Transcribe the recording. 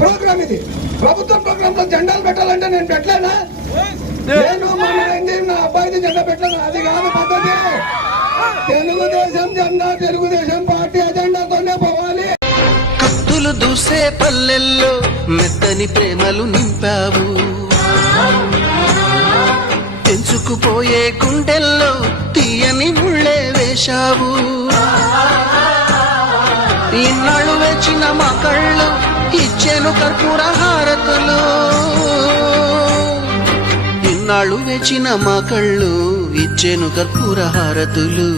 Programme ఇది. ప్రభుత్వ programme లో జెండాలు పెట్టాలంటే నేను పెట్టలేనా? నేను నా అబ్బాయిది జెండా పెట్టాను. అది కాదు పద్ధతి. తెలుగుదేశం జెండా తెలుగుదేశం పార్టీ అజెండాతోనే పోవాలి. కత్తులు దూసే పల్లెల్లో మెత్తని ప్రేమలు నింపావు, తెంచుకుపోయే గుండెల్లో తీయని ముళ్ళే వేశావు. ఇన్నాళ్ళు వేచిన మా కళ్ళు ఇచ్చేను కర్పూర హారతులు, ఇన్నాళ్ళు వేచిన మా కళ్ళు ఇచ్చేను కర్పూర హారతులు.